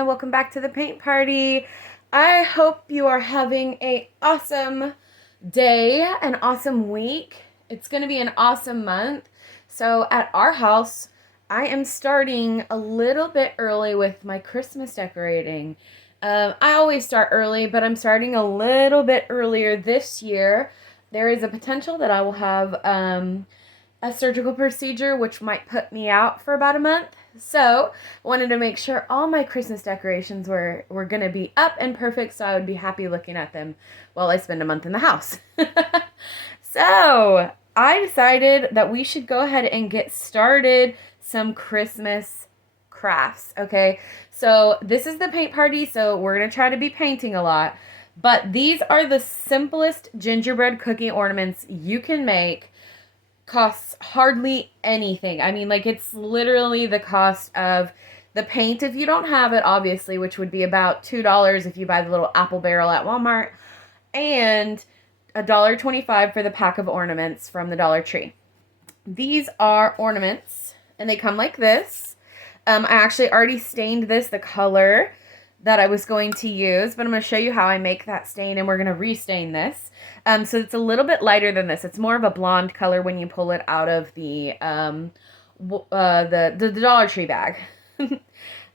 everyone, welcome back to the paint party. I hope you are having an awesome day, an awesome week. It's going to be an awesome month. So at our house, I am starting a little bit early with my Christmas decorating. I always start early, but I'm starting a little bit earlier this year. There is a potential that I will have a surgical procedure, which might put me out for about a month. So I wanted to make sure all my Christmas decorations were going to be up and perfect, so I would be happy looking at them while I spend a month in the house. So I decided that we should go ahead and get started some Christmas crafts, okay? So this is the paint party, so we're going to try to be painting a lot. But these are the simplest gingerbread cookie ornaments you can make. Costs hardly anything. I mean, like, it's literally the cost of the paint if you don't have it, obviously, which would be about $2 if you buy the little apple barrel at Walmart, and $1.25 for the pack of ornaments from the Dollar Tree. These are ornaments, and they come like this. I actually already stained this the color that I was going to use, but I'm going to show you how I make that stain, and we're going to restain this. So it's a little bit lighter than this. It's more of a blonde color when you pull it out of the Dollar Tree bag.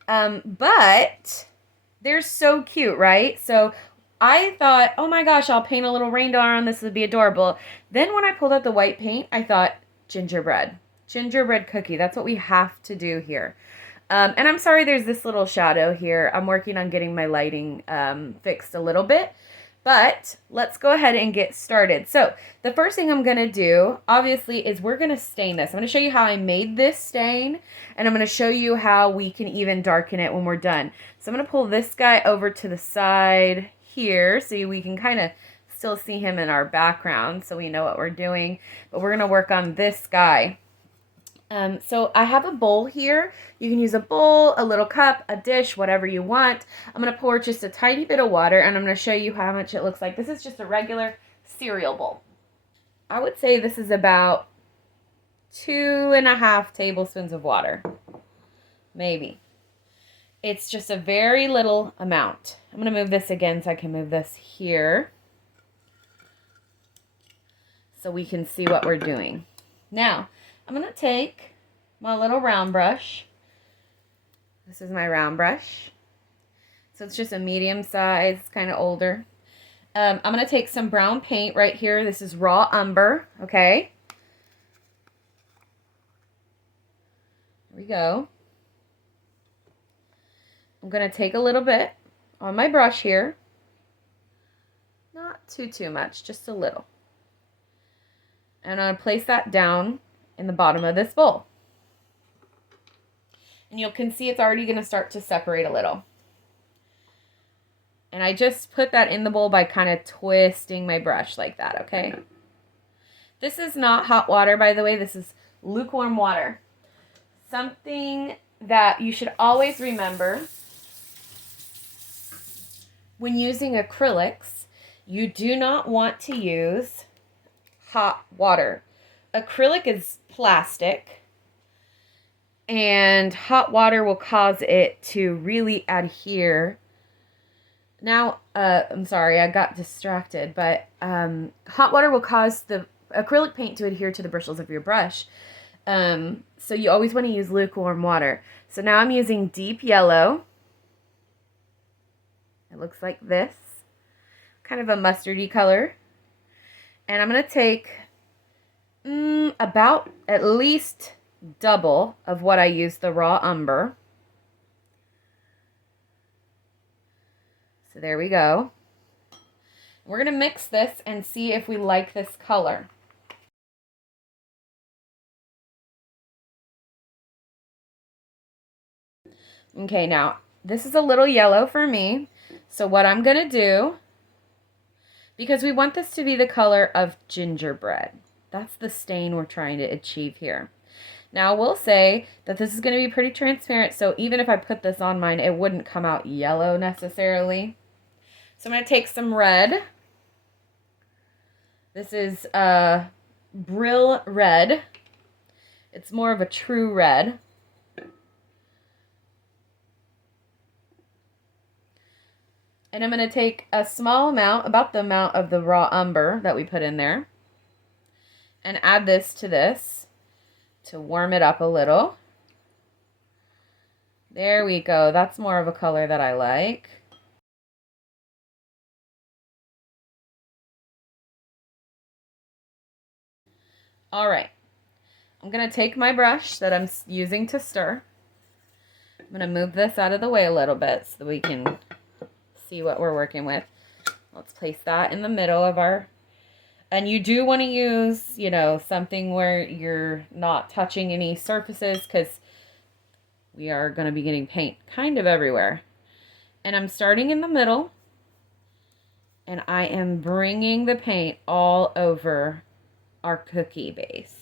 But they're so cute, right? So I thought, oh my gosh, I'll paint a little reindeer on this. Would be adorable. Then when I pulled out the white paint, I thought gingerbread cookie. That's what we have to do here. And I'm sorry there's this little shadow here. I'm working on getting my lighting fixed a little bit. But let's go ahead and get started. So the first thing I'm going to do, obviously, is we're going to stain this. I'm going to show you how I made this stain. And I'm going to show you how we can even darken it when we're done. So I'm going to pull this guy over to the side here so we can kind of still see him in our background so we know what we're doing. But we're going to work on this guy. So I have a bowl here. You can use a bowl, a little cup, a dish, whatever you want. I'm going to pour just a tiny bit of water, and I'm going to show you how much it looks like. This is just a regular cereal bowl. I would say this is about 2.5 tablespoons of water. Maybe. It's just a very little amount. I'm going to move this again so I can move this here so we can see what we're doing. Now, I'm going to take my little round brush. This is my round brush. So it's just a medium size, kind of older. I'm going to take some brown paint right here. This is raw umber, okay? Here we go. I'm going to take a little bit on my brush here. Not too much, just a little. And I'm going to place that down in the bottom of this bowl. And you can see it's already going to start to separate a little. And I just put that in the bowl by kind of twisting my brush like that, okay? This is not hot water, by the way. This is lukewarm water. Something that you should always remember when using acrylics, you do not want to use hot water. Acrylic is plastic, and hot water will cause it to really adhere. Now, I'm sorry, I got distracted, but hot water will cause the acrylic paint to adhere to the bristles of your brush. So you always want to use lukewarm water. So now I'm using deep yellow. It looks like this, kind of a mustardy color. And I'm going to take about at least double of what I used the raw umber. So there we go. We're going to mix this and see if we like this color. Okay, now this is a little yellow for me. So what I'm going to do, because we want this to be the color of gingerbread. That's the stain we're trying to achieve here. Now, I will say that this is going to be pretty transparent, so even if I put this on mine, it wouldn't come out yellow necessarily. So I'm going to take some red. This is Brill Red. It's more of a true red. And I'm going to take a small amount, about the amount of the raw umber that we put in there, and add this to warm it up a little. There we go. That's more of a color that I like. All right. I'm going to take my brush that I'm using to stir. I'm going to move this out of the way a little bit so that we can see what we're working with. Let's place that in the middle of our, and you do want to use, you know, something where you're not touching any surfaces, because we are going to be getting paint kind of everywhere. And I'm starting in the middle, and I am bringing the paint all over our cookie base.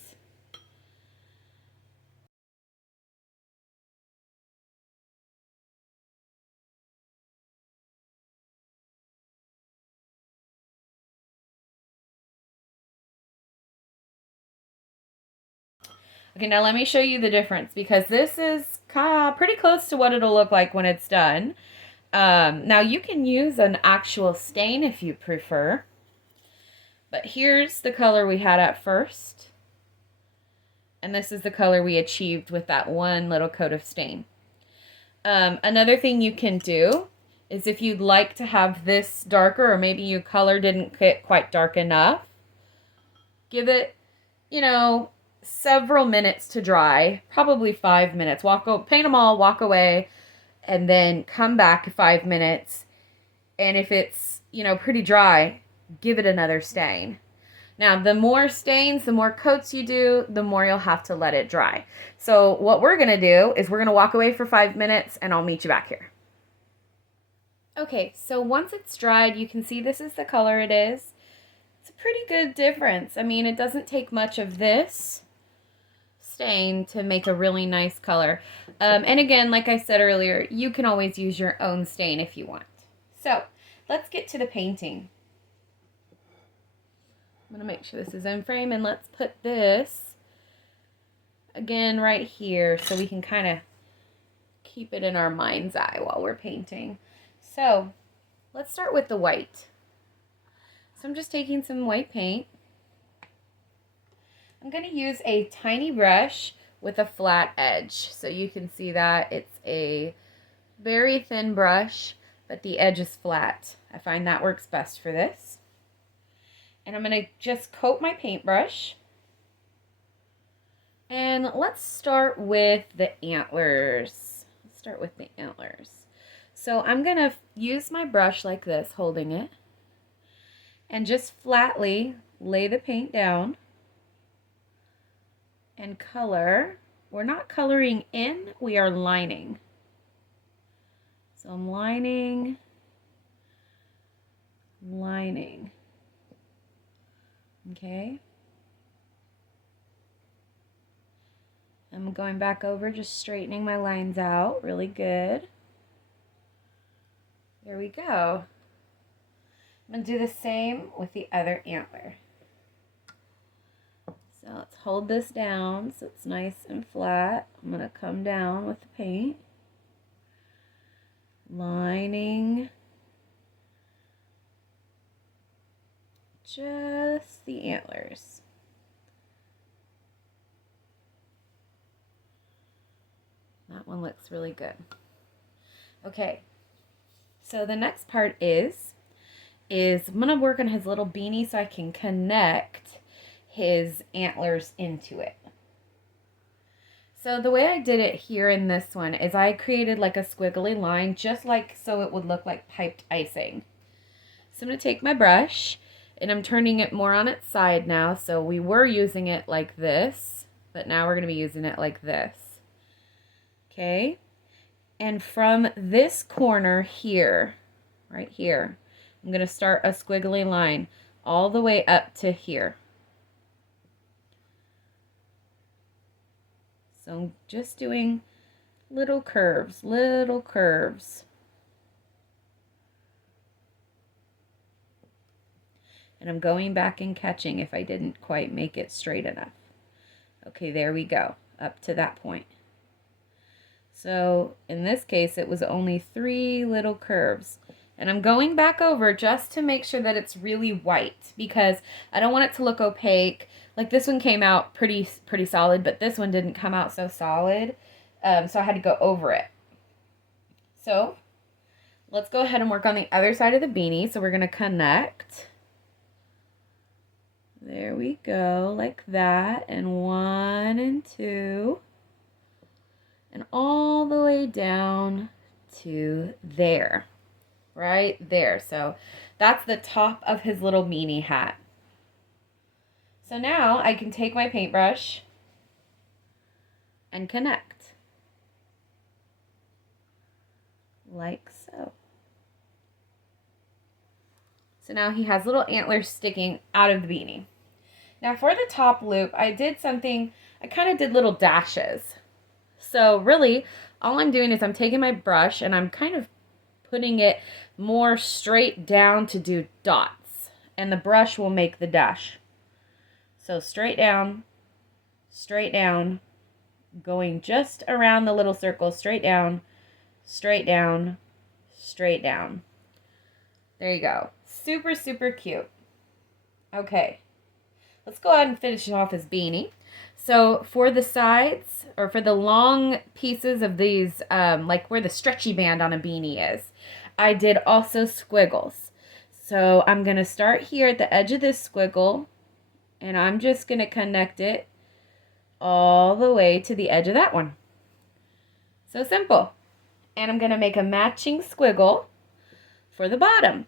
Okay, now let me show you the difference, because this is pretty close to what it'll look like when it's done. Now you can use an actual stain if you prefer, but here's the color we had at first, and this is the color we achieved with that one little coat of stain. Another thing you can do is, if you'd like to have this darker, or maybe your color didn't get quite dark enough, give it, you know, several minutes to dry, probably 5 minutes. Paint them all, walk away, and then come back 5 minutes. And if it's, you know, pretty dry, give it another stain. Now, the more stains, the more coats you do, the more you'll have to let it dry. So what we're going to do is we're going to walk away for 5 minutes, and I'll meet you back here. Okay, so once it's dried, you can see this is the color it is. It's a pretty good difference. I mean, it doesn't take much of this stain to make a really nice color. And again, like I said earlier, you can always use your own stain if you want. So let's get to the painting. I'm going to make sure this is in frame, and let's put this again right here so we can kind of keep it in our mind's eye while we're painting. So let's start with the white. So I'm just taking some white paint. I'm going to use a tiny brush with a flat edge. So you can see that it's a very thin brush, but the edge is flat. I find that works best for this. And I'm going to just coat my paintbrush. And let's start with the antlers. Let's start with the antlers. So I'm going to use my brush like this, holding it, and just flatly lay the paint down and color. We're not coloring in, we are lining. So I'm lining. Okay. I'm going back over, just straightening my lines out really good. There we go. I'm going to do the same with the other antler. So let's hold this down so it's nice and flat. I'm going to come down with the paint, lining just the antlers. That one looks really good. Okay, so the next part is I'm going to work on his little beanie so I can connect his antlers into it. So the way I did it here in this one is I created like a squiggly line, just like so it would look like piped icing. So I'm going to take my brush, and I'm turning it more on its side now. So we were using it like this, but now we're going to be using it like this. Okay, and from this corner here, right here, I'm going to start a squiggly line all the way up to here. So I'm just doing little curves. And I'm going back and catching if I didn't quite make it straight enough. Okay, there we go, up to that point. So in this case, it was only 3 little curves. And I'm going back over just to make sure that it's really white because I don't want it to look opaque. Like this one came out pretty solid, but this one didn't come out so solid. So I had to go over it. So let's go ahead and work on the other side of the beanie. So we're going to connect. There we go, like that. And 1 and 2. And all the way down to there. Right there. So that's the top of his little beanie hat. So now I can take my paintbrush and connect. Like so. So now he has little antlers sticking out of the beanie. Now for the top loop, I did something, I kind of did little dashes. So really, all I'm doing is I'm taking my brush and I'm kind of putting it more straight down to do dots. And the brush will make the dash. So straight down, going just around the little circle, straight down, straight down, straight down. There you go. Super, super cute. Okay, let's go ahead and finish off his beanie. So for the sides, or for the long pieces of these, like where the stretchy band on a beanie is, I did also squiggles. So I'm going to start here at the edge of this squiggle, and I'm just going to connect it all the way to the edge of that one. So simple. And I'm going to make a matching squiggle for the bottom.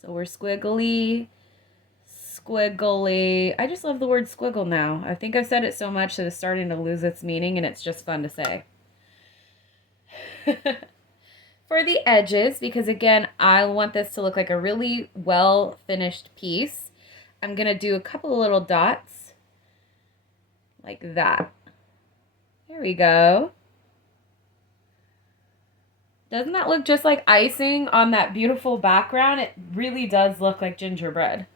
So we're squiggly, squiggly. I just love the word squiggle now. I think I've said it so much that it's starting to lose its meaning, and it's just fun to say. For the edges, because again, I want this to look like a really well finished piece, I'm going to do a couple of little dots like that. There we go. Doesn't that look just like icing on that beautiful background? It really does look like gingerbread.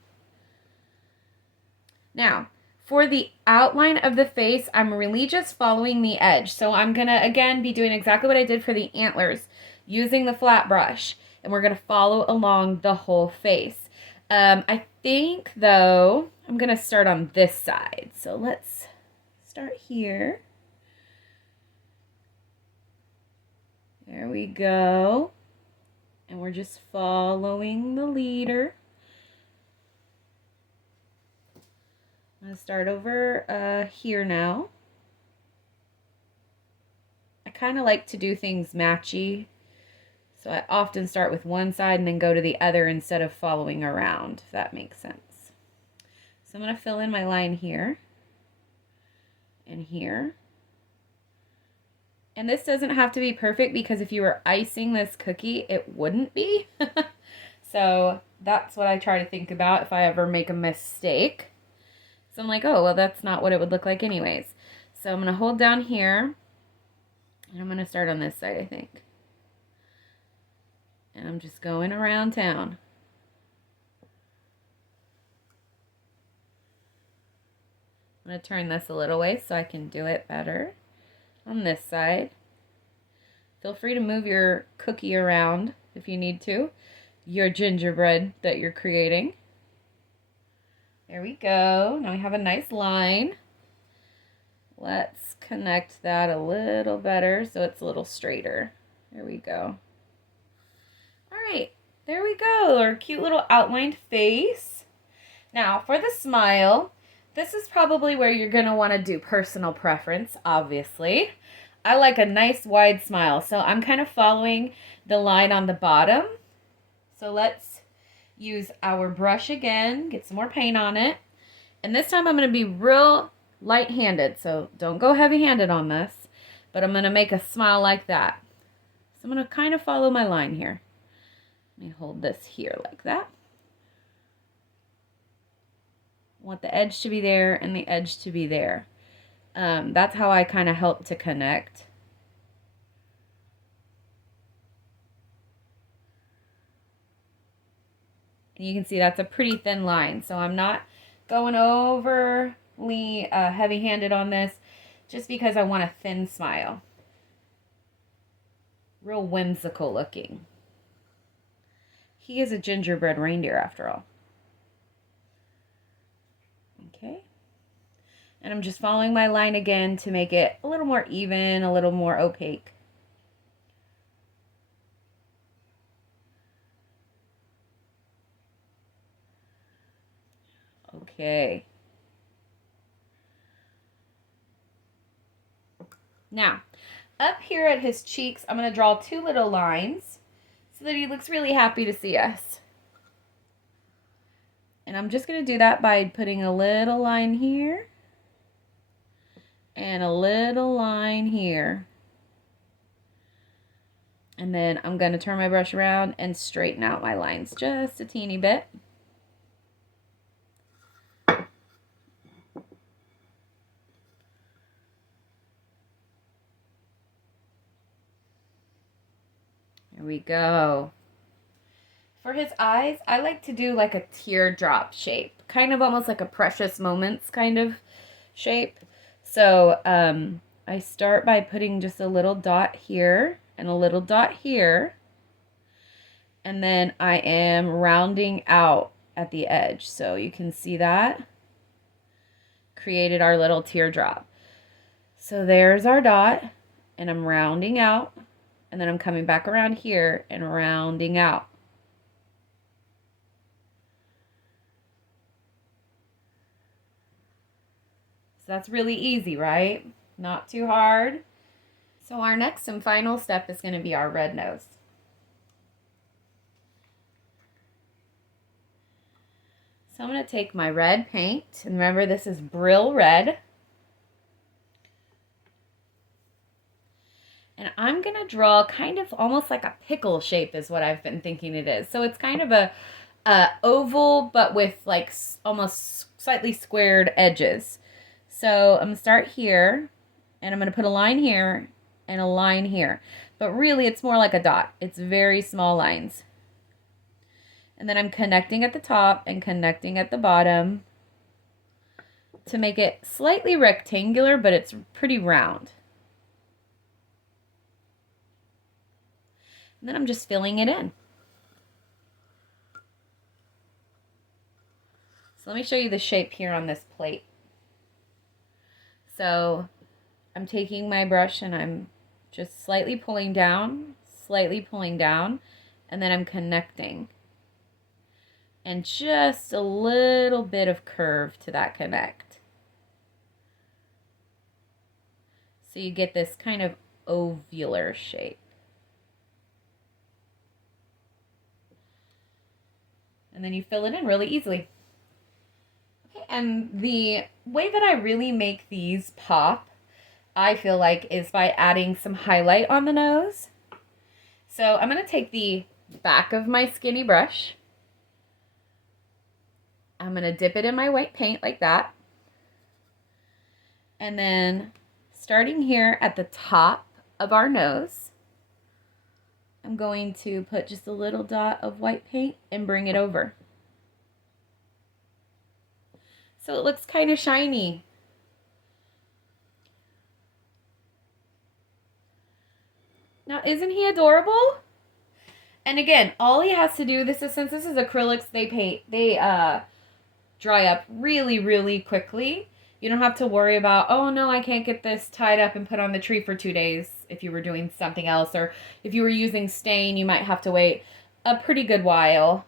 Now, for the outline of the face, I'm really just following the edge. So I'm going to, again, be doing exactly what I did for the antlers, using the flat brush. And we're going to follow along the whole face. I think, though, I'm going to start on this side. So let's start here. There we go. And we're just following the leader. I'm going to start over here now. I kind of like to do things matchy. So I often start with one side and then go to the other instead of following around, if that makes sense. So I'm going to fill in my line here and here. And this doesn't have to be perfect because if you were icing this cookie, it wouldn't be. So that's what I try to think about if I ever make a mistake. So I'm like, oh, well, that's not what it would look like anyways. So I'm going to hold down here. And I'm going to start on this side, I think. And I'm just going around town. I'm going to turn this a little way so I can do it better. On this side. Feel free to move your cookie around if you need to. Your gingerbread that you're creating. There we go. Now we have a nice line. Let's connect that a little better so it's a little straighter. There we go. All right, there we go. Our cute little outlined face. Now for the smile, this is probably where you're going to want to do personal preference, obviously. I like a nice wide smile, so I'm kind of following the line on the bottom. So let's use our brush again, get some more paint on it. And this time I'm going to be real light-handed, so don't go heavy-handed on this. But I'm going to make a smile like that. So I'm going to kind of follow my line here. Let me hold this here like that. I want the edge to be there and the edge to be there. That's how I kind of help to connect. And you can see that's a pretty thin line. So I'm not going overly heavy-handed on this just because I want a thin smile. Real whimsical looking. He is a gingerbread reindeer after all. Okay. And I'm just following my line again to make it a little more even, a little more opaque. Okay. Now, up here at his cheeks, I'm going to draw 2 little lines so that he looks really happy to see us. And I'm just going to do that by putting a little line here and a little line here. And then I'm going to turn my brush around and straighten out my lines just a teeny bit. There we go. For his eyes, I like to do like a teardrop shape, kind of almost like a Precious Moments kind of shape. So I start by putting just a little dot here and a little dot here. And then I am rounding out at the edge. So you can see that. Created our little teardrop. So there's our dot, and I'm rounding out, and then I'm coming back around here and rounding out. So that's really easy, right? Not too hard. So our next and final step is going to be our red nose. So I'm going to take my red paint, and remember this is Brill Red. And I'm going to draw kind of almost like a pickle shape is what I've been thinking it is. So it's kind of a oval, but with like almost slightly squared edges. So I'm going to start here, and I'm going to put a line here and a line here. But really, it's more like a dot. It's very small lines. And then I'm connecting at the top and connecting at the bottom to make it slightly rectangular, but it's pretty round. And then I'm just filling it in. So let me show you the shape here on this plate. So I'm taking my brush and I'm just slightly pulling down, and then I'm connecting. And just a little bit of curve to that connect. So you get this kind of ovular shape. And then you fill it in really easily. Okay, and the way that I really make these pop, I feel like, is by adding some highlight on the nose. So I'm going to take the back of my skinny brush. I'm going to dip it in my white paint like that. And then starting here at the top of our nose, I'm going to put just a little dot of white paint and bring it over. So it looks kind of shiny. Now, isn't he adorable? And again, all he has to do, since this is acrylics, they dry up really, really quickly. You don't have to worry about, oh no, I can't get this tied up and put on the tree for 2 days if you were doing something else. Or if you were using stain, you might have to wait a pretty good while.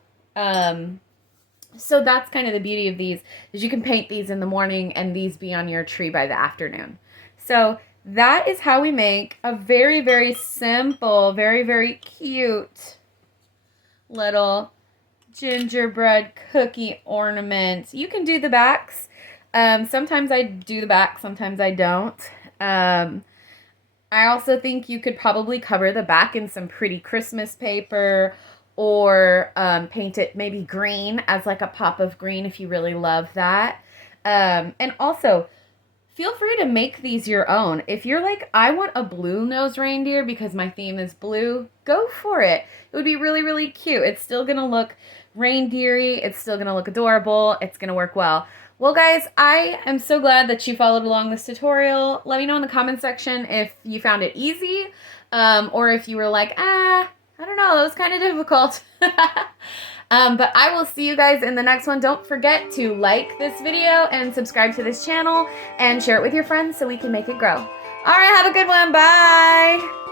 So that's kind of the beauty of these, is you can paint these in the morning and these be on your tree by the afternoon. So that is how we make a very, very simple, very, very cute little gingerbread cookie ornament. You can do the backs. Sometimes I do the back, sometimes I don't. I also think you could probably cover the back in some pretty Christmas paper, or paint it maybe green as like a pop of green if you really love that. And also, feel free to make these your own. If you're like, I want a blue nose reindeer because my theme is blue, go for it. It would be really, really cute. It's still going to look reindeer-y. It's still going to look adorable. It's going to work well. Well, guys, I am so glad that you followed along this tutorial. Let me know in the comment section if you found it easy, or if you were like, I don't know. It was kind of difficult. But I will see you guys in the next one. Don't forget to like this video and subscribe to this channel and share it with your friends so we can make it grow. All right, have a good one. Bye.